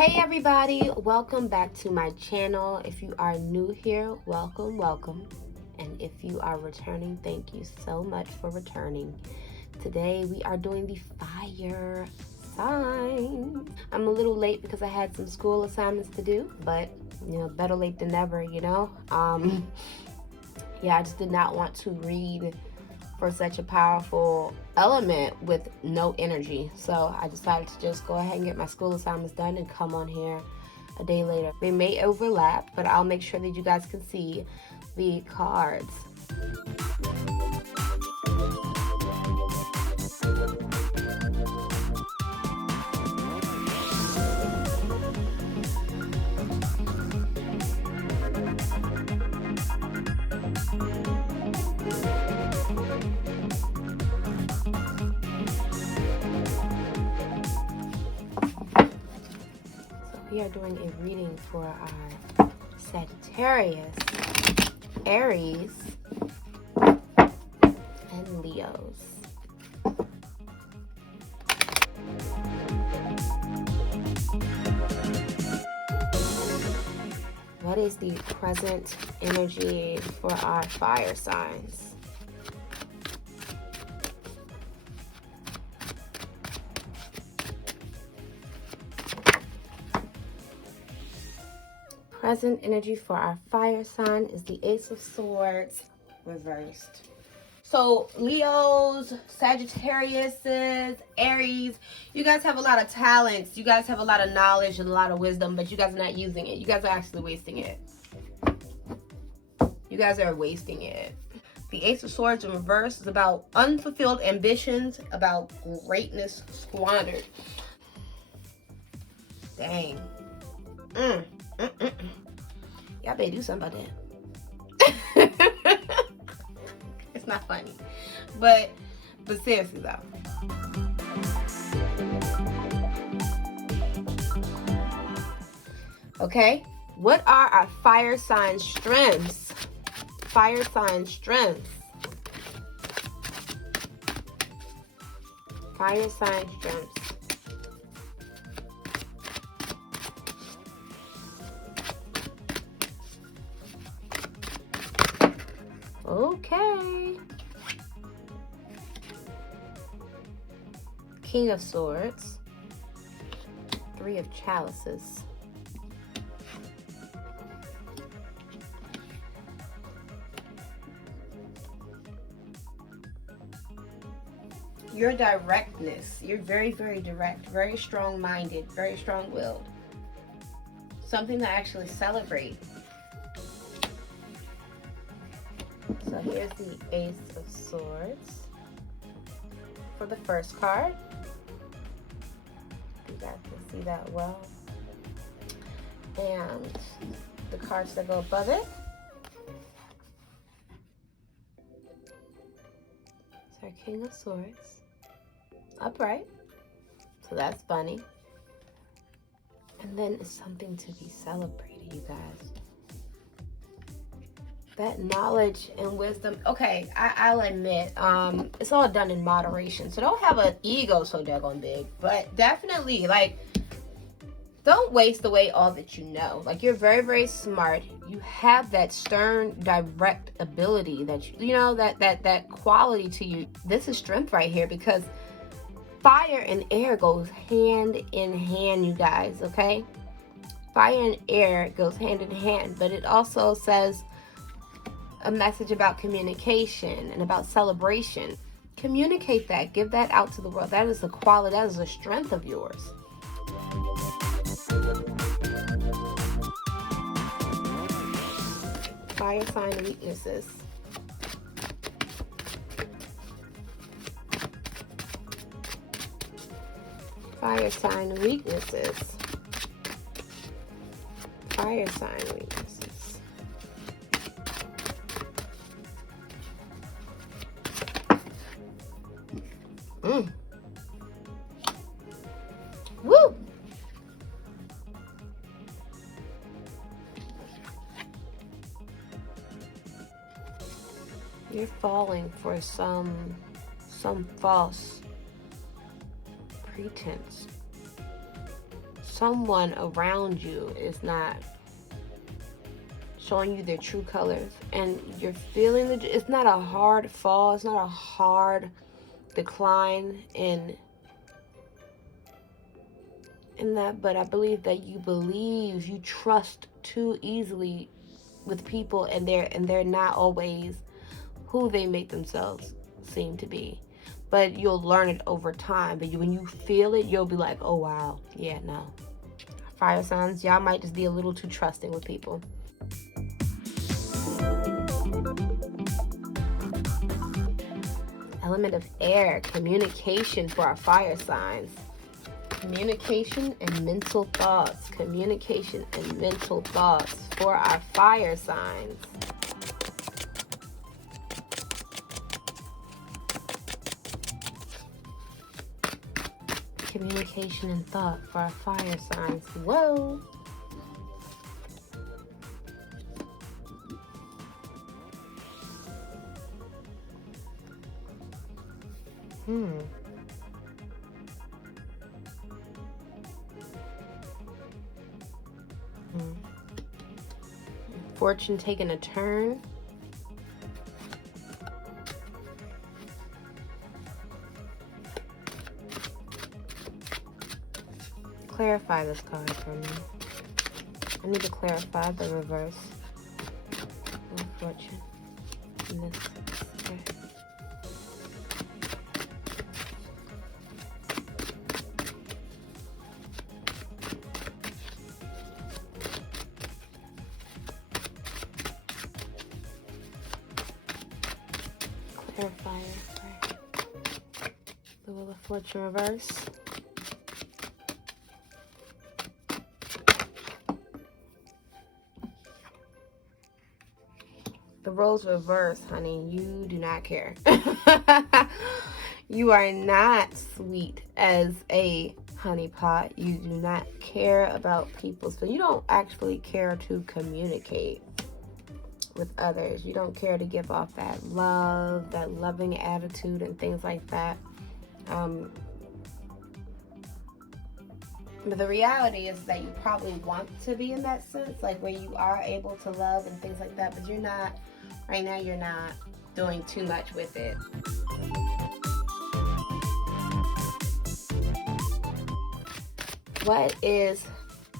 Hey everybody, welcome back to my channel. If you are new here, welcome. And if you are returning, thank you so much for returning. Today we are doing the fire sign. I'm a little late because I had some school assignments to do, but better late than never, Yeah, I just did not want to read for such a powerful element with no energy. So I decided to just go ahead and get my school assignments done and come on here a day later. They may overlap, but I'll make sure that you guys can see the cards. We are doing a reading for our Sagittarius, Aries, and Leos. What is the present energy for our fire signs? Present energy for our fire sign is the Ace of Swords reversed. So Leos, Sagittariuses, Aries, you guys have a lot of talents. You guys have a lot of knowledge and a lot of wisdom, but you guys are not using it. You guys are actually wasting it. You guys are wasting it. The Ace of Swords in reverse is about unfulfilled ambitions, about greatness squandered. Dang. Y'all better do something about that. It's not funny, but seriously though. Okay, what are our fire sign strengths? Fire sign strengths. Fire sign strengths. Okay. King of Swords. Three of Chalices. Your directness. You're very, very direct, very strong-minded, very strong-willed. Something to actually celebrate. So here's the Ace of Swords for the first card. You guys can see that well. And the cards that go above it. It's our King of Swords. Upright. So that's funny. And then it's something to be celebrated, you guys. That knowledge and wisdom. Okay, I'll admit, it's all done in moderation. So don't have an ego so daggone big. But definitely, don't waste away all that you know. You're very, very smart. You have that stern, direct ability that, that quality to you. This is strength right here because fire and air goes hand in hand, you guys, okay? Fire and air goes hand in hand. But it also says a message about communication and about celebration. Communicate that. Give that out to the world. That is a quality. That is a strength of yours. Fire sign weaknesses. Fire sign weaknesses. Fire sign weaknesses. Woo! You're falling for some false pretense. someone around you is not showing you their true colors, and you're feeling it's not a hard fall, it's not a hard decline in that, but I believe that you trust too easily with people, and they're not always who they make themselves seem to be. But you'll learn it over time. But when you feel it, you'll be like, oh wow, yeah, no. Fire signs, y'all might just be a little too trusting with people. Element of air, communication for our fire signs. Communication and mental thoughts. Communication and mental thoughts for our fire signs. Communication and thought for our fire signs. Whoa. Fortune taking a turn. Clarify this card for me. I need to clarify the reverse of fortune in this. Okay. Clarifier for the Wheel of Fortune reverse. The roles reverse, honey. You do not care. You are not sweet as a honeypot. You do not care about people. So you don't actually care to communicate with others. You don't care to give off that love, that loving attitude and things like that. But the reality is that you probably want to be in that sense, like where you are able to love and things like that, but you're not, right now you're not doing too much with it. What is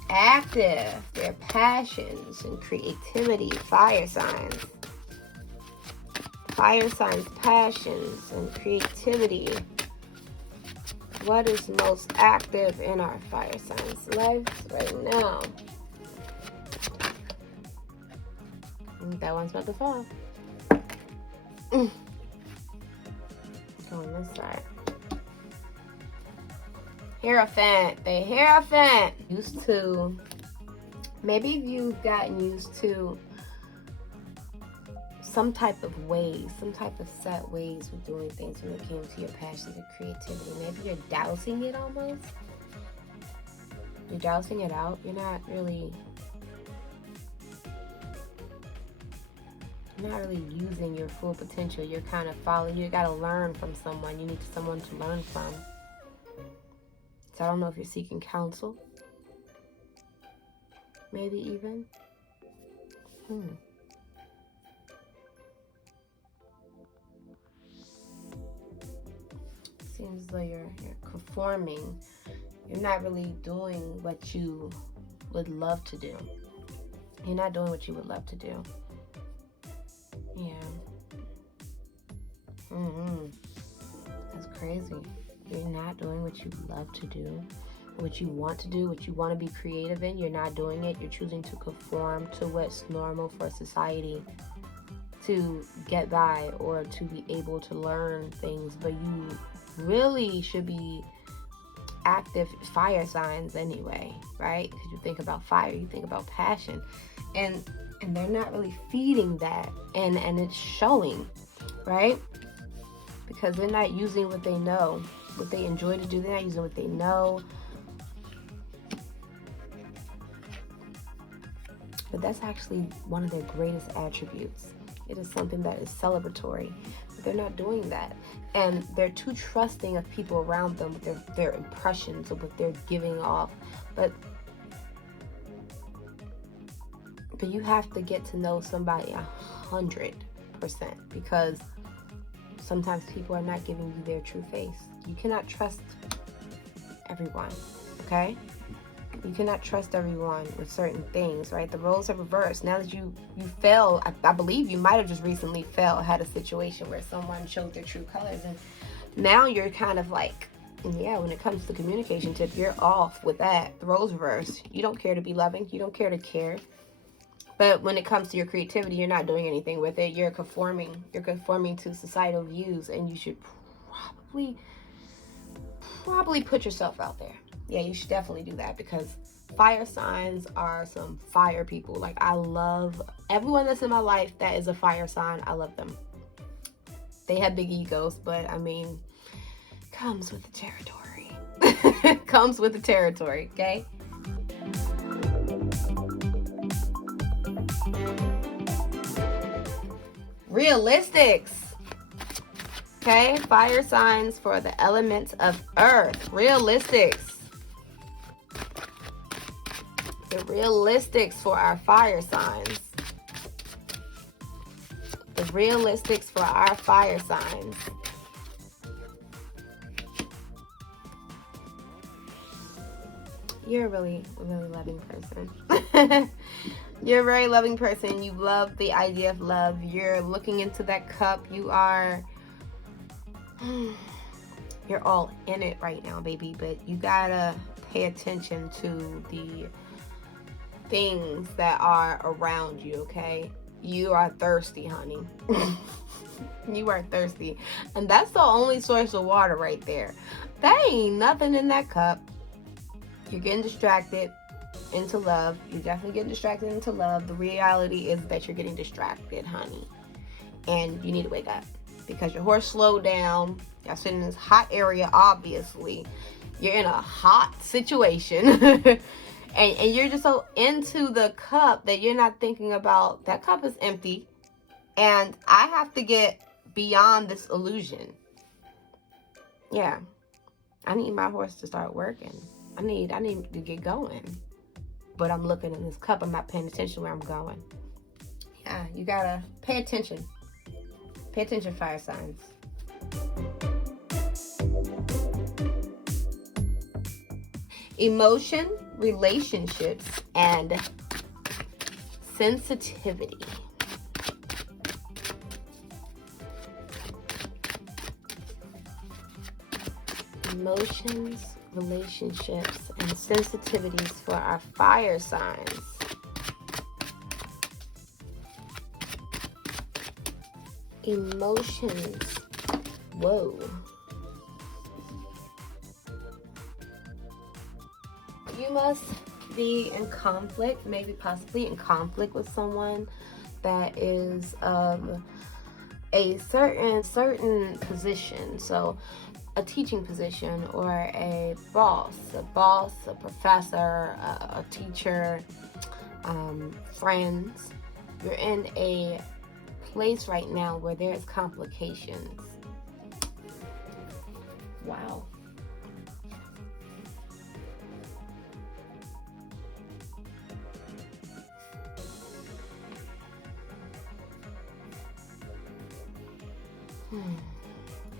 active? Their passions and creativity, fire signs. Fire signs, passions and creativity. What is most active in our fire signs' lives right now? That one's about to fall. Go on this side. Hierophant. The Hierophant. Used to, maybe you've gotten used to some type of ways, some type of set ways of doing things when it came to your passions and creativity. Maybe you're dousing it almost. You're dousing it out. You're not really using your full potential. You're kind of following. You got to learn from someone. You need someone to learn from. So I don't know if you're seeking counsel. Maybe even. Seems though you're conforming. You're not really doing what you would love to do. You're not doing what you would love to do. Yeah. That's crazy. You're not doing what you love to do, what you want to do, what you want to be creative in. You're not doing it. You're choosing to conform to what's normal for society to get by or to be able to learn things, but you really should be active fire signs anyway, right? Because you think about fire, you think about passion, and they're not really feeding that, and it's showing, right? Because they're not using what they know, what they enjoy to do. They're not using what they know. But that's actually one of their greatest attributes. It is something that is celebratory. But they're not doing that. And they're too trusting of people around them with their impressions of what they're giving off. But But you have to get to know somebody 100%, because sometimes people are not giving you their true face. You cannot trust everyone, okay? You cannot trust everyone with certain things, right? The roles are reversed. Now that you fell, I believe you might have just recently had a situation where someone showed their true colors, and now you're kind of like, yeah, when it comes to communication tip, you're off with that. The roles reversed. You don't care to be loving. You don't care to care. But when it comes to your creativity, you're not doing anything with it. You're conforming. You're conforming to societal views, and you should probably put yourself out there. Yeah, you should definitely do that, because fire signs are some fire people. Like, I love everyone that's in my life that is a fire sign. I love them. They have big egos, but I mean, comes with the territory. Comes with the territory, okay? Realistics. Okay, fire signs for the elements of earth. Realistics. The realistics for our fire signs. The realistics for our fire signs. You're a really, really loving person. You're a very loving person. You love the idea of love. You're looking into that cup. You're all in it right now, baby. But you gotta pay attention to the things that are around you, okay? You are thirsty, honey. You are thirsty. And that's the only source of water right there. There ain't nothing in that cup. You're getting distracted into love. You're definitely getting distracted into love. The reality is that you're getting distracted, honey. And you need to wake up, because your horse slowed down. Y'all sitting in this hot area, obviously. You're in a hot situation. And you're just so into the cup that you're not thinking about, that cup is empty. And I have to get beyond this illusion. Yeah. I need my horse to start working. I need to get going. But I'm looking in this cup. I'm not paying attention where I'm going. Yeah, you gotta pay attention. Pay attention, fire signs. Emotion, relationships, and sensitivity. Emotions, relationships, and sensitivities for our fire signs. Emotions. Whoa. You must be in conflict, maybe possibly in conflict with someone that is of a certain position. So a teaching position, or a boss, a professor, a teacher, friends. You're in a place right now where there's complications. Wow.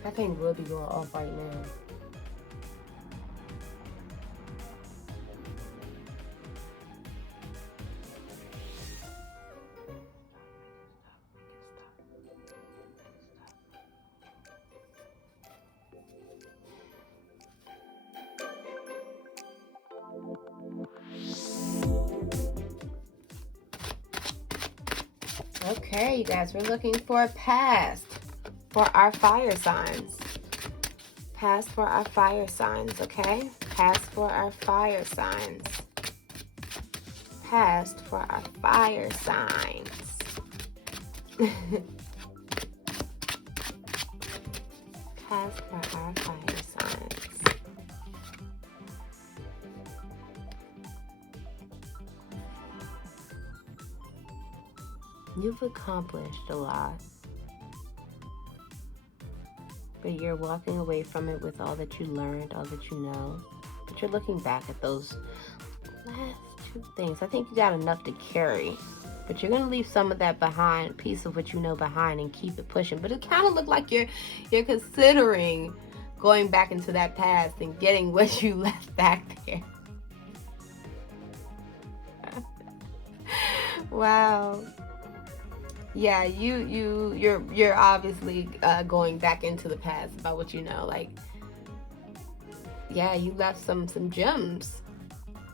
That thing will be going off right now. Okay, you guys, we're looking for a past for our fire signs. Past for our fire signs, okay? Past for our fire signs. Past for our fire signs. Past for our fire signs. You've accomplished a lot, but you're walking away from it with all that you learned, all that you know. But you're looking back at those last two things. I think you got enough to carry. But you're going to leave some of that behind, piece of what you know behind, and keep it pushing. But it kind of looked like you're considering going back into that past and getting what you left back there. Wow. Yeah, you're obviously going back into the past about what you know. Like, yeah, you left some gems,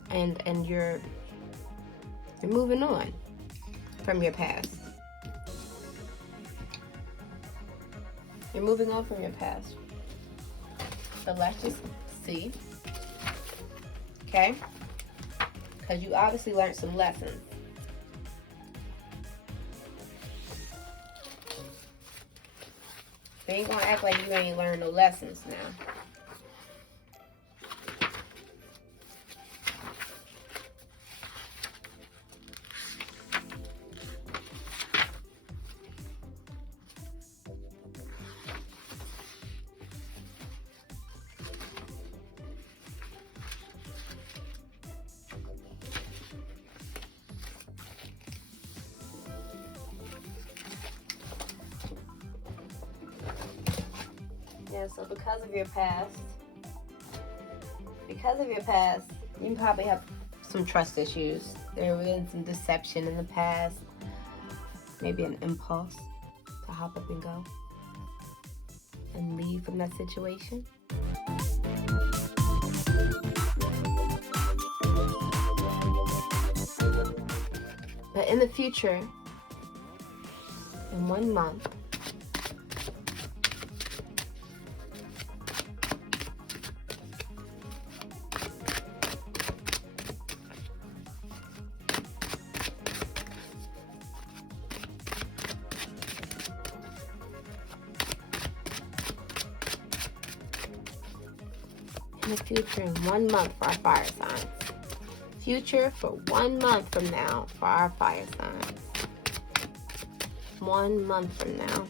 and you're moving on from your past. You're moving on from your past. So let's just see. Okay? Because you obviously learned some lessons. They ain't gonna act like you ain't learned no lessons now. Yeah, so because of your past, you probably have some trust issues. There was some deception in the past. Maybe an impulse to hop up and go and leave from that situation. But in the future, in 1 month, future in 1 month for our fire signs. Future for 1 month from now for our fire signs. 1 month from now.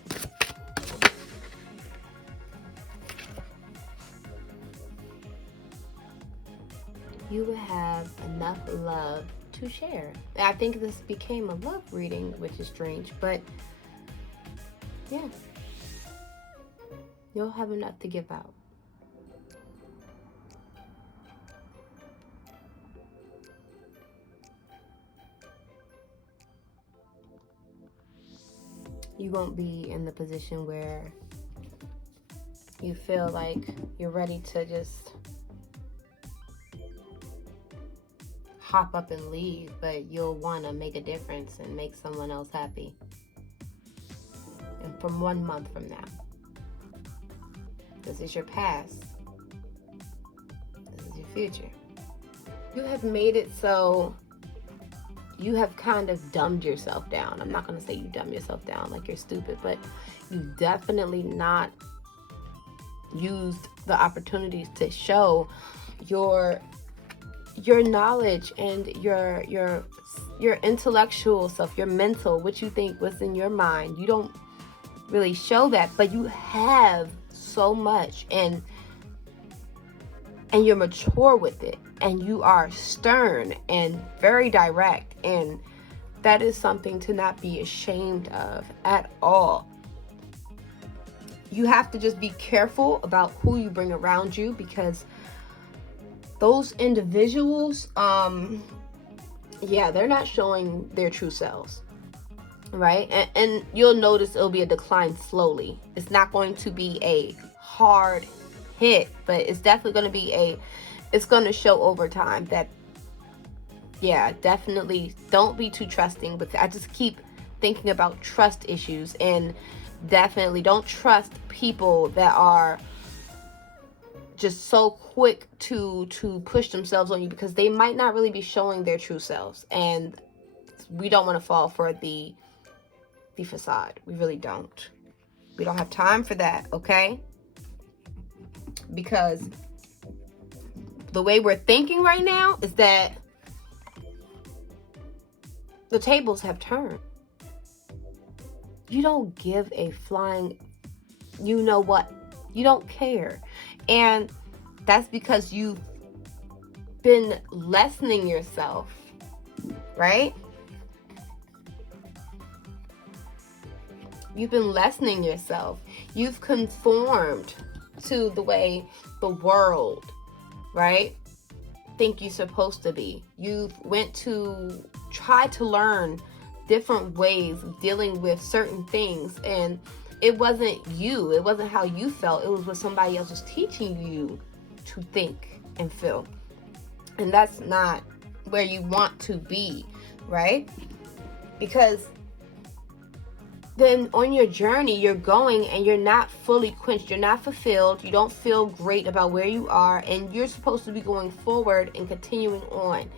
You will have enough love to share. I think this became a love reading, which is strange, but yeah. You'll have enough to give out. You won't be in the position where you feel like you're ready to just hop up and leave, but you'll want to make a difference and make someone else happy. And from 1 month from now. This is your past. This is your future. You have made it so you have kind of dumbed yourself down. I'm not going to say you dumb yourself down like you're stupid, but you've definitely not used the opportunities to show your knowledge and your intellectual self, your mental, what you think was in your mind. You don't really show that, but you have so much, and you're mature with it, and you are stern and very direct, and that is something to not be ashamed of at all. You have to just be careful about who you bring around you, because those individuals, they're not showing their true selves, right? And you'll notice it'll be a decline slowly. It's not going to be a hard hit, but it's definitely going to be it's going to show over time that, yeah, definitely don't be too trusting. But I just keep thinking about trust issues, and definitely don't trust people that are just so quick to push themselves on you, because they might not really be showing their true selves, and we don't want to fall for the facade. We really don't. We don't have time for that, okay? Because the way we're thinking right now is that the tables have turned. You don't give a flying, you know what? You don't care. And that's because you've been lessening yourself, right? You've been lessening yourself. You've conformed to the way the world, right, think you're supposed to be. You've went to try to learn different ways of dealing with certain things, and it wasn't you. It wasn't how you felt. It was what somebody else was teaching you to think and feel. And that's not where you want to be, right? Because then on your journey, you're going and you're not fully quenched. You're not fulfilled. You don't feel great about where you are. And you're supposed to be going forward and continuing on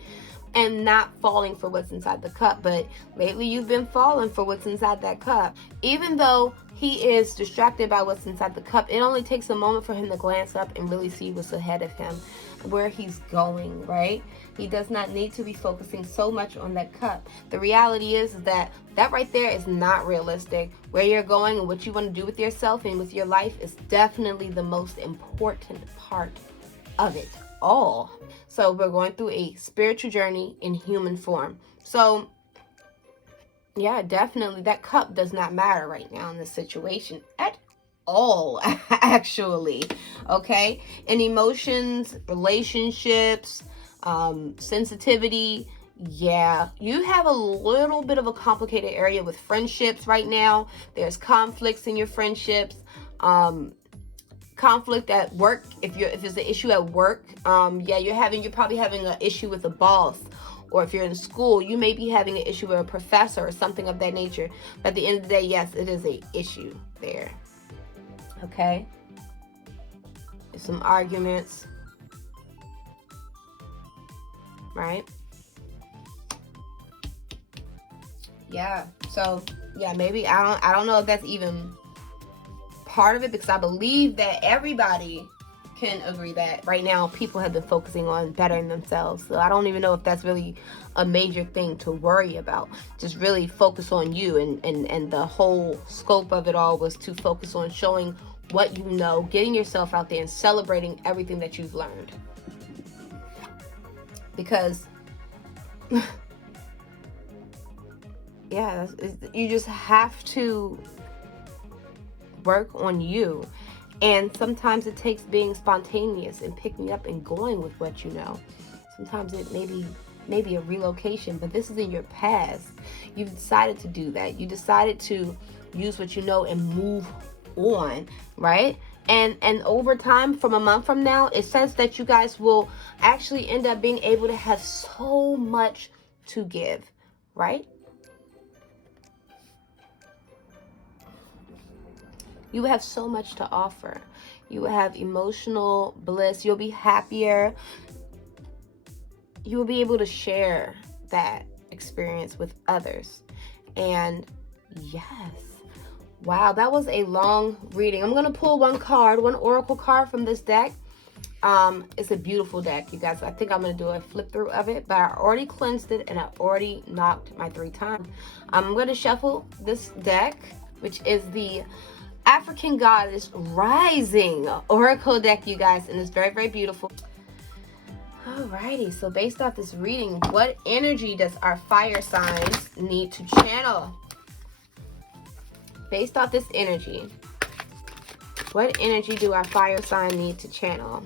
and not falling for what's inside the cup. But lately you've been falling for what's inside that cup. Even though he is distracted by what's inside the cup, it only takes a moment for him to glance up and really see what's ahead of him, where he's going, right? He does not need to be focusing so much on that cup. The reality is that right there is not realistic. Where you're going and what you want to do with yourself and with your life is definitely the most important part of it all. So we're going through a spiritual journey in human form. So yeah, definitely that cup does not matter right now in this situation at all, actually. Okay? And emotions, relationships, sensitivity, yeah, you have a little bit of a complicated area with friendships right now. There's conflicts in your friendships, conflict at work. If there's an issue at work, yeah, you're probably having an issue with a boss. Or if you're in school, you may be having an issue with a professor or something of that nature. But at the end of the day, yes, it is an issue there. Okay? There's some arguments. Right? Yeah. So, yeah, maybe I don't know if that's even part of it, because I believe that everybody can agree that right now people have been focusing on bettering themselves. So I don't even know if that's really a major thing to worry about. Just really focus on you, and the whole scope of it all was to focus on showing what you know, getting yourself out there and celebrating everything that you've learned. Because yeah, you just have to work on you. And sometimes it takes being spontaneous and picking up and going with what you know. Sometimes it may be a relocation, but this is in your past. You've decided to do that. You decided to use what you know and move on, right? And over time, from a month from now, it says that you guys will actually end up being able to have so much to give, right? You have so much to offer. You will have emotional bliss. You'll be happier. You will be able to share that experience with others. And yes. Wow, that was a long reading. I'm going to pull one oracle card from this deck. It's a beautiful deck, you guys. I think I'm going to do a flip through of it, but I already cleansed it and I already knocked my 3 times. I'm going to shuffle this deck, which is the African Goddess Rising Oracle deck, you guys, and it's very, very beautiful. Alrighty, so based off this reading, what energy does our fire signs need to channel? Based off this energy, what energy do our fire sign need to channel?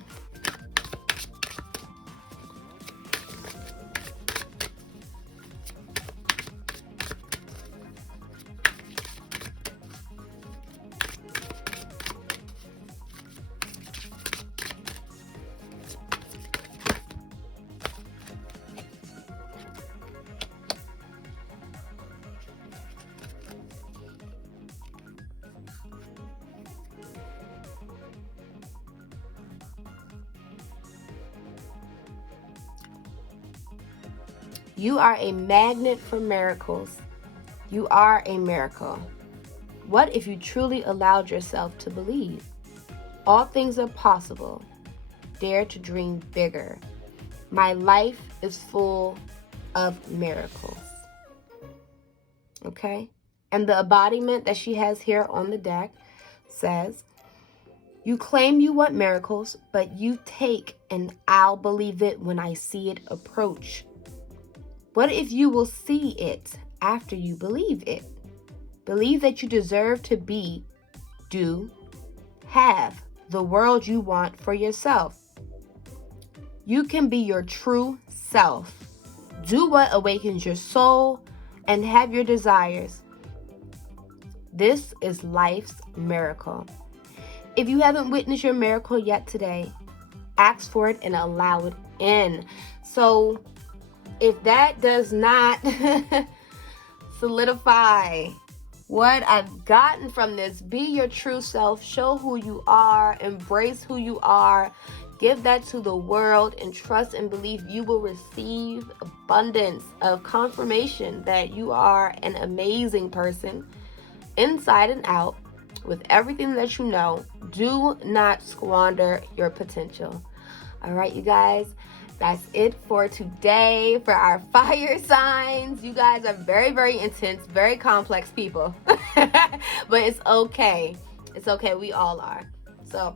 You are a magnet for miracles. You are a miracle. What if you truly allowed yourself to believe? All things are possible. Dare to dream bigger. My life is full of miracles. Okay? And the embodiment that she has here on the deck says, you claim you want miracles, but you take, and I'll believe it when I see it approach. What if you will see it after you believe it? Believe that you deserve to be, do, have the world you want for yourself. You can be your true self. Do what awakens your soul and have your desires. This is life's miracle. If you haven't witnessed your miracle yet today, ask for it and allow it in. So if that does not solidify what I've gotten from this, be your true self, show who you are, embrace who you are, give that to the world, and trust and believe you will receive abundance of confirmation that you are an amazing person inside and out with everything that you know. Do not squander your potential. All right, you guys, that's it for today for our fire signs. You guys are very, very intense, very complex people, but it's okay. It's okay. We all are. So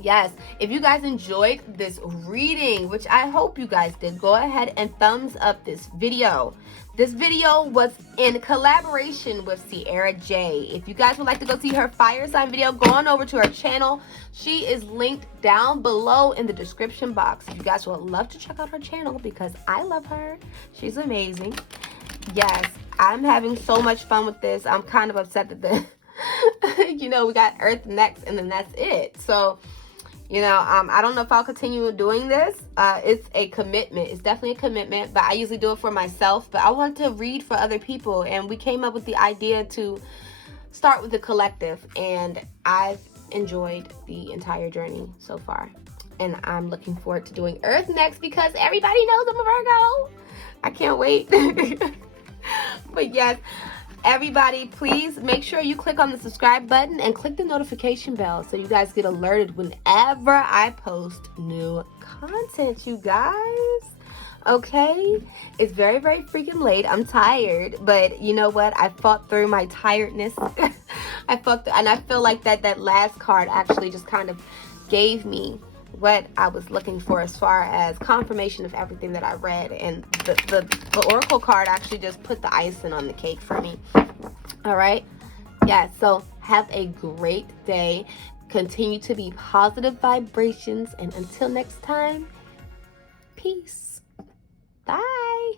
yes, if you guys enjoyed this reading, which I hope you guys did, go ahead and thumbs up this video. This video was in collaboration with Ceairra J. If you guys would like to go see her fire sign video, go on over to her channel. She is linked down below in the description box. If you guys would love to check out her channel, because I love her. She's amazing. Yes, I'm having so much fun with this. I'm kind of upset that we got Earth next and then that's it. So I don't know if I'll continue doing this. It's a commitment. It's definitely a commitment, but I usually do it for myself. But I want to read for other people, and we came up with the idea to start with the collective, and I've enjoyed the entire journey so far. And I'm looking forward to doing Earth next because everybody knows I'm a Virgo. I can't wait. But yes, everybody, please make sure you click on the subscribe button and click the notification bell so you guys get alerted whenever I post new content, you guys. Okay? It's very, very freaking late. I'm tired, but you know what? I fought through my tiredness. And I feel like that last card actually just kind of gave me what I was looking for as far as confirmation of everything that I read, and the oracle card actually just put the icing on the cake for me. All right, yeah, so have a great day. Continue to be positive vibrations, and until next time, peace. Bye.